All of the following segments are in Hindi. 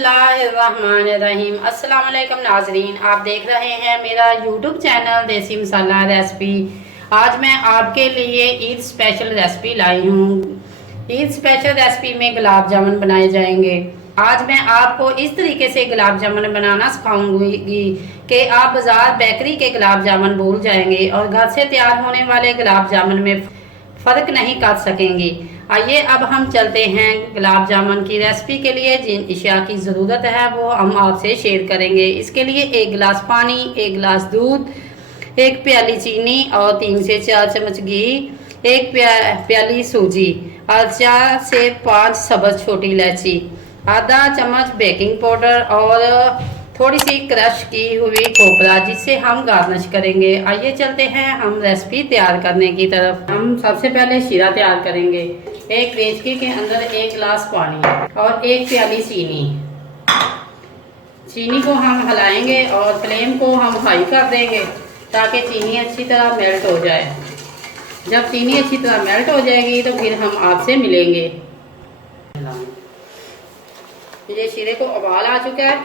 बिस्मिल्लाहिर्रहमानिर्रहीम। अस्सलाम वालेकुम नाजरीन, आप देख रहे हैं मेरा यूट्यूब चैनल देसी मसाला रेसिपी। आज मैं आपके लिए ईद स्पेशल रेसिपी लाई हूँ। ईद स्पेशल रेसिपी में गुलाब जामुन बनाए जाएंगे। आज मैं आपको इस तरीके से गुलाब जामुन बनाना सिखाऊंगी कि आप बाजार बेकरी के गुलाब जामुन भूल जाएंगे और घर से तैयार होने वाले गुलाब जामुन में फ़र्क नहीं कर सकेंगी। आइए अब हम चलते हैं गुलाब जामुन की रेसिपी के लिए जिन अशिया की ज़रूरत है वो हम आपसे शेयर करेंगे। इसके लिए 1 गिलास पानी, 1 गिलास दूध, 1 प्याली चीनी और 3 से 4 चम्मच घी, 1 प्याली सूजी और 4 से 5 सब्ज़ छोटी इलायची, आधा चम्मच बेकिंग पाउडर और थोड़ी सी क्रश की हुई खोपरा जिससे हम गार्निश करेंगे। आइए चलते हैं हम रेसिपी तैयार करने की तरफ। हम सबसे पहले शीरा तैयार करेंगे। एक रेचकी के अंदर 1 गिलास पानी और 1 प्याली चीनी। चीनी को हम हिलाएंगे और फ्लेम को हम हाई कर देंगे ताकि चीनी अच्छी तरह मेल्ट हो जाए। जब चीनी अच्छी तरह मेल्ट हो जाएगी तो फिर हम आपसे मिलेंगे। ये शीरे को उबाल आ चुका है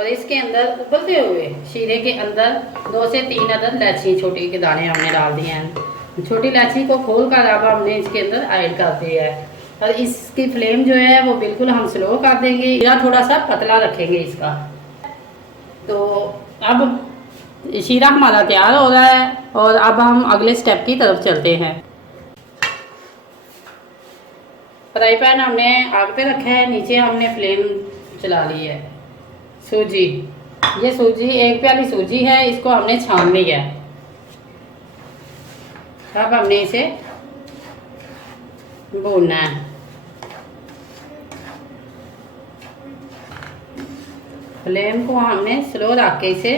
और इसके अंदर उबलते हुए शीरे के अंदर 2 से 3 अदद इलायची छोटी के दाने हमने डाल दिए हैं। छोटी इलायची को खोल कर अब हमने इसके अंदर ऐड कर दिया है और इसकी फ्लेम जो है वो बिल्कुल हम स्लो कर देंगे या थोड़ा सा पतला रखेंगे इसका। तो अब शीरा हमारा तैयार हो रहा है और अब हम अगले स्टेप की तरफ चलते हैं। फ्राई पैन हमने आग पे रखा है, नीचे हमने फ्लेम चला ली है। सूजी, ये सूजी 1 प्याली सूजी है, इसको हमने छान लिया है। अब हमने इसे भूनना है। फ्लेम को हमने स्लो रख के इसे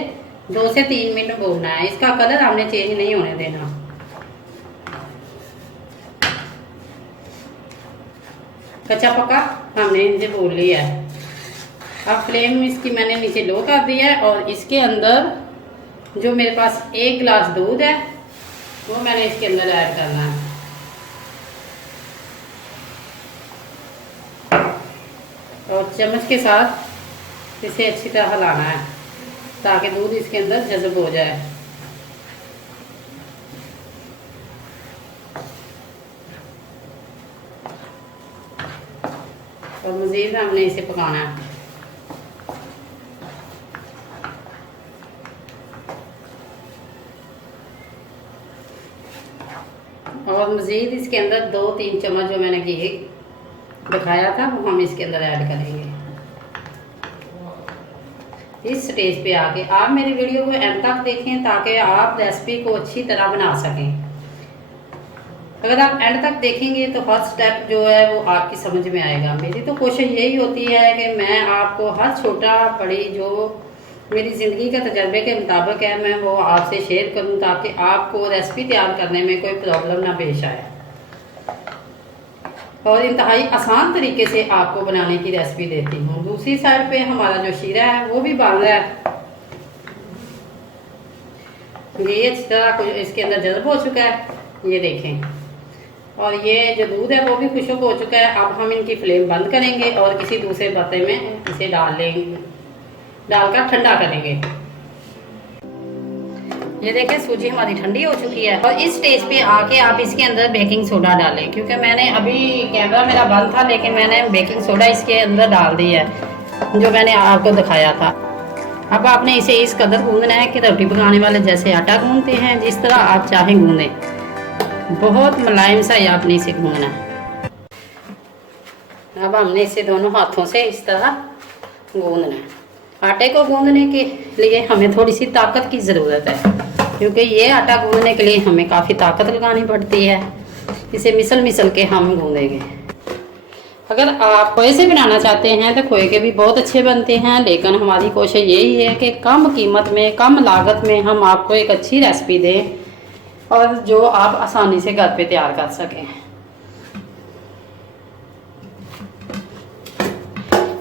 2 से 3 मिनट भूनना है। इसका कलर हमने चेंज नहीं होने देना। कच्चा पक्का हमने इसे भून लिया है। अब फ्लेम इसकी मैंने नीचे लो कर दिया है और इसके अंदर जो मेरे पास 1 गिलास दूध है वो मैंने इसके अंदर ऐड करना है। और चम्मच के साथ इसे अच्छी तरह हिलाना है ताकि दूध इसके अंदर जज़ब हो जाए। और मज़ीद हमने इसे पकाना है। और मज़ीद इसके अंदर 2-3 चम्मच जो मैंने घी दिखाया था वो हम इसके अंदर ऐड करेंगे। इस स्टेज पे आके आप मेरी वीडियो को एंड तक देखें ताकि आप रेसिपी को अच्छी तरह बना सकें। अगर आप एंड तक देखेंगे तो हर स्टेप जो है वो आपकी समझ में आएगा। मेरी तो कोशिश यही होती है कि मैं आपको हर छोटा बड़ी जो मेरी ज़िंदगी के तजर्बे के मुताबिक है मैं वो आपसे शेयर करूं ताकि आपको रेसिपी तैयार करने में कोई प्रॉब्लम ना पेश आए और इंतहाई आसान तरीके से आपको बनाने की रेसिपी देती हूँ। दूसरी साइड पे हमारा जो शीरा है वो भी बन रहा है। ये अच्छी तरह इसके अंदर जज़ब हो चुका है, ये देखें। और ये जो दूध है वो भी खुश्क हो चुका है। अब हम इनकी फ्लेम बंद करेंगे और किसी दूसरे बर्तन में इसे डालकर ठंडा करेंगे। ये देखें सूजी हमारी ठंडी हो चुकी है और इस स्टेज पे आके आप इसके अंदर बेकिंग सोडा डालें। क्योंकि मैंने अभी कैमरा मेरा बंद था लेकिन मैंने बेकिंग सोडा इसके अंदर डाल दी है जो मैंने आपको दिखाया था। अब आपने इसे इस कदर गूंदना है कि रोटी पकाने वाले जैसे आटा गूंदते हैं, जिस तरह आप चाहें गूंदें। बहुत मुलायम सा ही आपने इसे गूंदना है। अब हमने इसे दोनों हाथों से इस तरह गूंदना है। आटे को गूंदने के लिए हमें थोड़ी सी ताकत की ज़रूरत है क्योंकि ये आटा गूंदने के लिए हमें काफ़ी ताकत लगानी पड़ती है। इसे मिसल के हम गूंदेंगे। अगर आप खोए से बनाना चाहते हैं तो खोए के भी बहुत अच्छे बनते हैं, लेकिन हमारी कोशिश यही है कि कम कीमत में कम लागत में हम आपको एक अच्छी रेसिपी दें और जो आप आसानी से घर पे तैयार कर सकें।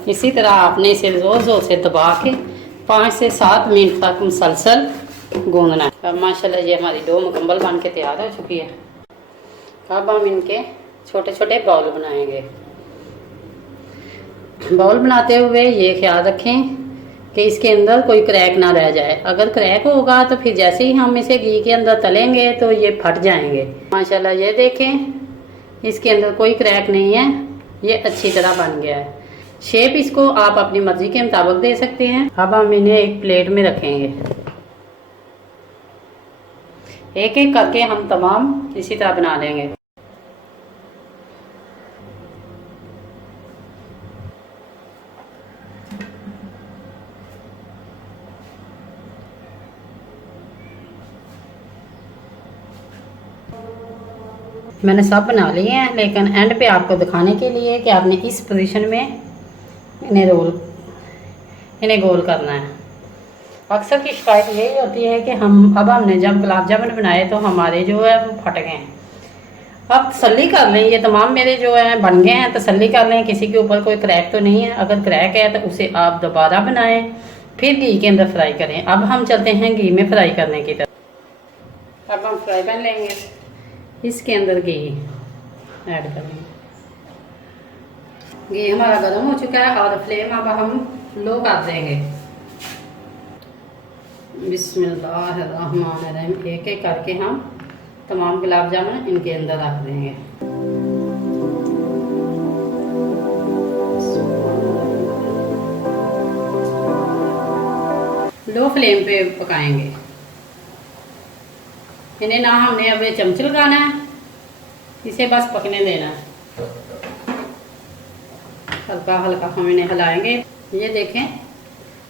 इसी तरह आपने इसे ज़ोर ज़ोर से दबा के 5 से 7 मिनट तक मुसलसल गूंदना है। अब माशाल्लाह ये हमारी डो मुकम्मल बन के तैयार हो चुकी है। अब हम इनके छोटे छोटे बाउल बनाएंगे। बाउल बनाते हुए ये ख्याल रखें कि इसके अंदर कोई क्रैक ना रह जाए। अगर क्रैक होगा तो फिर जैसे ही हम इसे घी के अंदर तलेंगे तो ये फट जाएंगे। माशाल्लाह ये देखें, इसके अंदर कोई क्रैक नहीं है, ये अच्छी तरह बन गया है। शेप इसको आप अपनी मर्जी के मुताबिक दे सकते हैं। अब हम इन्हें एक प्लेट में रखेंगे। एक एक करके हम तमाम इसी तरह बना लेंगे। मैंने सब बना लिए हैं, लेकिन एंड पे आपको दिखाने के लिए कि आपने इस पोजीशन में इन्हें गोल करना है। अक्सर की शिकायत यही होती है कि हमने जब गुलाब जामुन बनाए तो हमारे जो है वो फट गए। अब तसल्ली कर लें, ये तमाम मेरे जो है बन गए हैं। तसल्ली कर लें किसी के ऊपर कोई क्रैक तो नहीं है। अगर क्रैक है तो उसे आप दोबारा बनाएं, फिर घी के अंदर फ्राई करें। अब हम चलते हैं घी में फ्राई करने की तरफ। अब हम फ्राई पैन लेंगे, इसके अंदर घी ऐड करेंगे। घी हमारा गर्म हो चुका है और फ्लेम अब हम लो कर देंगे। बिस्मिल्लाहिर्रहमानिर्रहीम। एक एक करके हम तमाम गुलाब जामुन इनके अंदर रख देंगे। लो फ्लेम पे पकाएंगे इन्हें। ना हमने अब चमच लगाना है, इसे बस पकने देना है। हल्का हल्का हम इन्हें हिलाएंगे। ये देखें,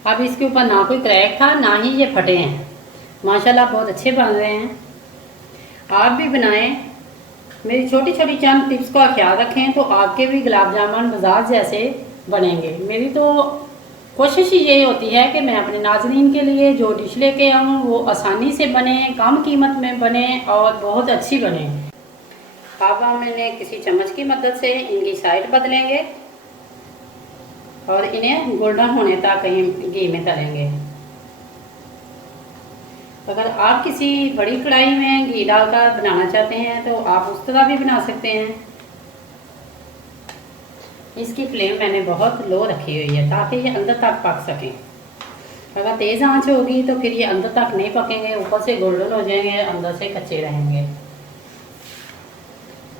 अब इसके ऊपर ना कोई क्रैक था ना ही ये फटे हैं। माशाल्लाह बहुत अच्छे बन रहे हैं। आप भी बनाएं। मेरी छोटी छोटी चंद टिप्स का ख्याल रखें तो आपके भी गुलाब जामुन बाजार जैसे बनेंगे। मेरी तो कोशिश ही यही होती है कि मैं अपने नाज़रीन के लिए जो डिश लेके आऊँ वो आसानी से बने, कम कीमत में बने और बहुत अच्छी बने। अब हम इन्हें किसी चम्मच की मदद से इनकी साइड बदलेंगे और इन्हें गोल्डन होने तक कहीं घी में तलेंगे। अगर आप किसी बड़ी कढ़ाई में घी डालकर बनाना चाहते हैं तो आप उस तरह भी बना सकते हैं। इसकी फ्लेम मैंने बहुत लो रखी हुई है ताकि ये अंदर तक पक सकें। अगर तेज़ आंच होगी तो फिर ये अंदर तक नहीं पकेंगे, ऊपर से गोल्डन हो जाएंगे, अंदर से कच्चे रहेंगे।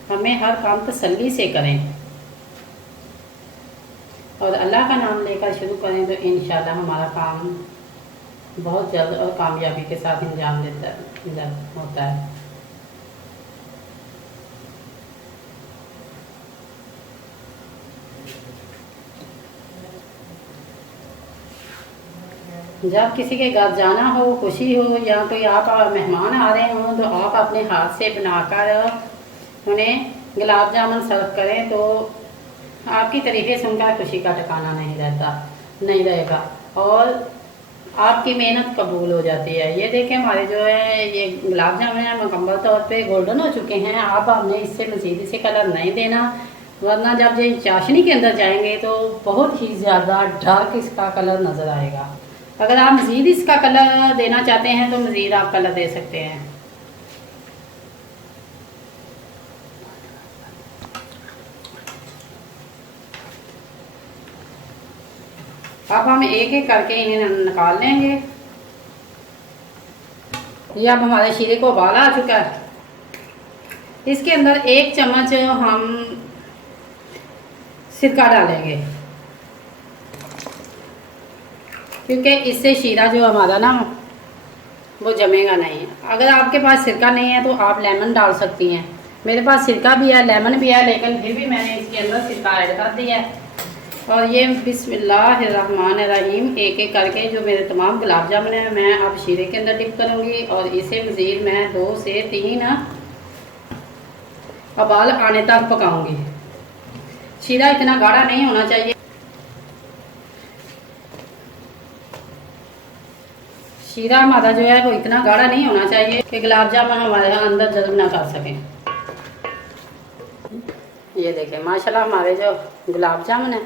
हमें हर काम तसल्ली से करें और अल्लाह का नाम लेकर शुरू करें तो इंशाल्लाह हमारा काम बहुत जल्द और कामयाबी के साथ अंजाम होता है। जब किसी के घर जाना हो, खुशी हो या कोई आप मेहमान आ रहे हों तो आप अपने हाथ से बनाकर उन्हें गुलाब जामुन सर्व करें तो आपकी तारीफ़ें सुनकर खुशी का ठिकाना नहीं रहेगा और आपकी मेहनत कबूल हो जाती है। ये देखें, हमारे जो है ये गुलाब जामुन है मुकम्मल तौर पे गोल्डन हो चुके हैं। आप हमने इससे मज़ीद इसे कलर नहीं देना, वरना जब ये चाशनी के अंदर जाएंगे तो बहुत ही ज़्यादा डार्क इसका कलर नज़र आएगा। अगर आप मज़ीद इसका कलर देना चाहते हैं तो मज़ीद आप कलर दे सकते हैं। अब हम एक एक करके इन्हें निकाल लेंगे। ये अब हमारे शीरे को उबाल आ चुका है। इसके अंदर 1 चम्मच हम सिरका डालेंगे क्योंकि इससे शीरा जो हमारा ना वो जमेगा नहीं। अगर आपके पास सिरका नहीं है तो आप लेमन डाल सकती हैं। मेरे पास सिरका भी है, लेमन भी है, लेकिन फिर भी मैंने इसके अंदर सिरका ऐड कर दिया है। और ये बिस्मिल्लाहिर्रहमानिर्रहीम एक एक करके जो मेरे तमाम गुलाब जामुन है मैं अब शीरे के अंदर डिप करूँगी और इसे मज़ीद मैं 2 से 3 उबाल आने तक पकाऊंगी। शीरा इतना गाढ़ा नहीं होना चाहिए। शीरा हमारा जो है वो इतना गाढ़ा नहीं होना चाहिए कि गुलाब जामुन हमारे अंदर जल्द ना कर सकें। ये देखें, माशाल्लाह हमारे जो गुलाब जामुन है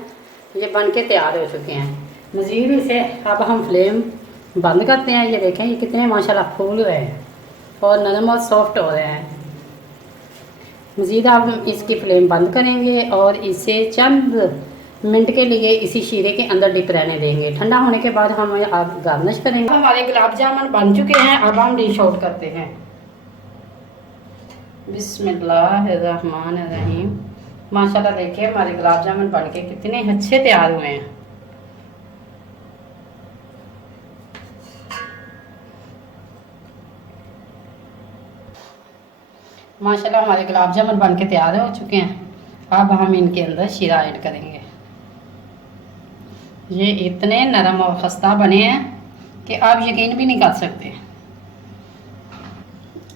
ये बन के तैयार हो चुके हैं। मज़ीद इसे अब हम फ्लेम बंद करते हैं। ये देखें, ये कितने माशाल्लाह फूल रहे हैं और नरम और सॉफ्ट हो रहे हैं। मज़ीद आप इसकी फ्लेम बंद करेंगे और इसे चंद मिनट के लिए इसी शीरे के अंदर डिप रहने देंगे। ठंडा होने के बाद हम आप गार्निश करेंगे। हमारे गुलाब जामुन बन चुके हैं, अब हम डिश आउट करते हैं। बिस्मिल्लाहिर्रहमानिर्रहीम। माशाल्लाह देखिए हमारे गुलाब जामुन बन के कितने अच्छे तैयार हुए हैं। माशाल्लाह हमारे गुलाब जामुन बन के तैयार हो चुके हैं। अब हम इनके अंदर शीरा ऐड करेंगे। ये इतने नरम और खस्ता बने हैं कि आप यकीन भी नहीं कर सकते।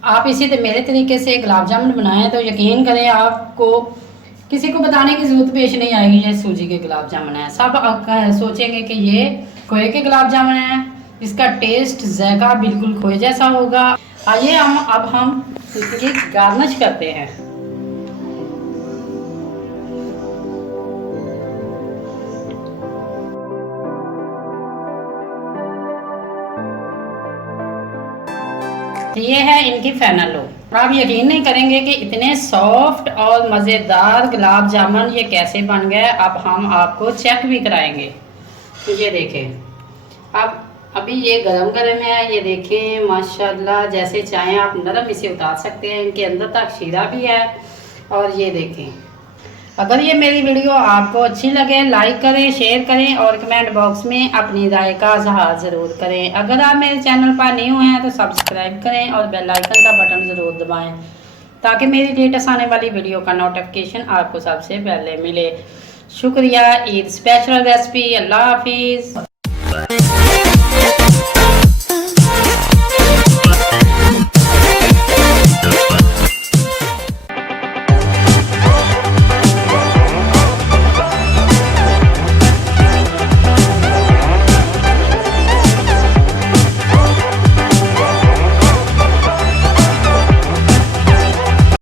आप इसी मेरे तरीके से गुलाब जामुन बनाएं तो यकीन करें आपको किसी को बताने की जरूरत पेश नहीं आएगी ये सूजी के गुलाब जामुन है। सब सोचेंगे कि ये खोए के गुलाब जामुन है, इसका टेस्ट जायका बिल्कुल खोए जैसा होगा। आइए अब हम इसकी गार्निश करते हैं। ये है इनकी फाइनल लुक। आप यकीन नहीं करेंगे कि इतने सॉफ्ट और मज़ेदार गुलाब जामुन ये कैसे बन गए। अब हम आपको चेक भी कराएंगे। ये देखें अब अभी ये गरम गरम है। ये देखें माशाल्लाह जैसे चाहें आप नरम इसे उतार सकते हैं। इनके अंदर तक शीरा भी है। और ये देखें, अगर ये मेरी वीडियो आपको अच्छी लगे लाइक करें, शेयर करें और कमेंट बॉक्स में अपनी राय का इज़हार ज़रूर करें। अगर आप मेरे चैनल पर न्यू हैं तो सब्सक्राइब करें और बेल आइकन का बटन ज़रूर दबाएं ताकि मेरी लेटेस्ट आने वाली वीडियो का नोटिफिकेशन आपको सबसे पहले मिले। शुक्रिया। Eid special recipe. अल्लाह हाफिज़।